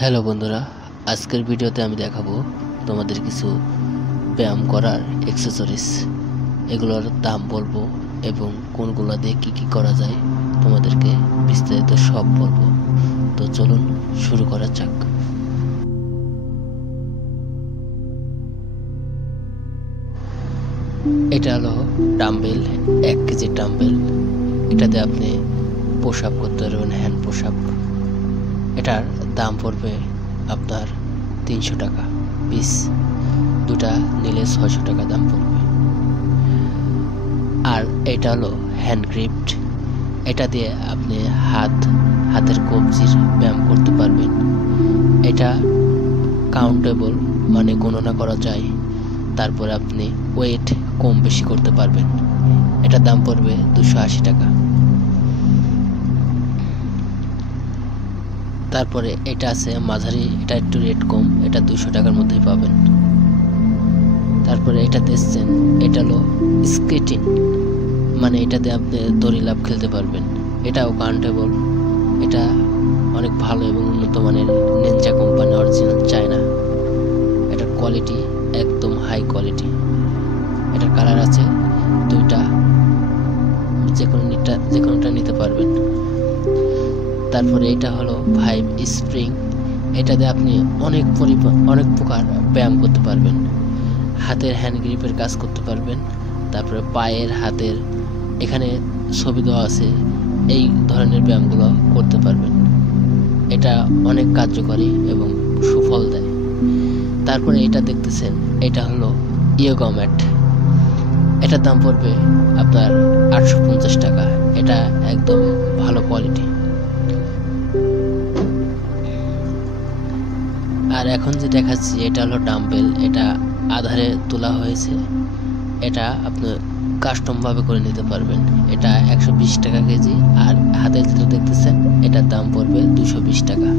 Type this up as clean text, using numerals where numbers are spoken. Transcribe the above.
Hello বন্ধুরা, আজকের ভিডিওতে আমি দেখাবো তোমাদের কিছু ব্যায়াম করার এক্সেসরিজ। এগুলোর দাম বলবো এবং কোনগুলো দিয়ে কী করা যায় তোমাদেরকে বিস্তারিত সব বলবো। তো চলুন শুরু করা যাক। এটা হলো ডাম্বেল, 1 কেজি ডাম্বেল। এটাতে আপনি পুশ আপ করতে পারবেন, হ্যান্ড পুশ আপ। এটার দাম পড়বে আপনার 300 টাকা পিস, দুটা নিলে 600 টাকা দাম পড়বে। আর এটা হলো হ্যান্ড গ্রিপড, এটা দিয়ে আপনি হাতের কবজির ব্যায়াম করতে পারবেন। এটা কাউন্টেবল, মানে গণনা করা যায়, তারপরে আপনি ওয়েট কম বেশি করতে পারবেন। এটার দাম পড়বে 280 টাকা। তারপরে এটা আছে মাঝারি, এটা একটু রেট কম, এটা 200 টাকার মধ্যেই পাবেন। তারপরে এটা দেখছেন, এটা হলো স্কেটিং, মানে এটাতে আপনি দড়ি লাফ খেলতে পারবেন। এটাও কাউন্টেবল, এটা অনেক ভালো এবং উন্নত মানের, নিনজা কোম্পানি, অরিজিনাল চায়না। এটার কোয়ালিটি একদম হাই কোয়ালিটি। এটার কালার আছে দুইটা, যে কোনোটা নিতে পারবেন। তারপরে এটা হলো 5 স্প্রিং, এটাতে আপনি অনেক প্রকার ব্যায়াম করতে পারবেন। হাতের হ্যান্ড গ্রিপের কাজ করতে পারবেন, তারপরে পায়ের, হাতের, এখানে ছবি দেওয়া আছে, এই ধরনের ব্যায়ামগুলো করতে পারবেন। এটা অনেক কার্যকরী এবং সুফল দেয়। তারপরে এটা দেখতেছেন, এটা হলো ইয়োগা ম্যাট। এটার দাম পড়বে আপনার 850 টাকা। এটা একদম ভালো কোয়ালিটি। আর এখন যে দেখাচ্ছি, এটা হলো ডাম্বেল, এটা আধারে তোলা হয়েছে। এটা আপনি কাস্টম ভাবে করে নিতে পারবেন। এটা 120 টাকা কেজি। আর হাতের যেটা দেখতেছেন, এটার দাম পড়বে 220 টাকা।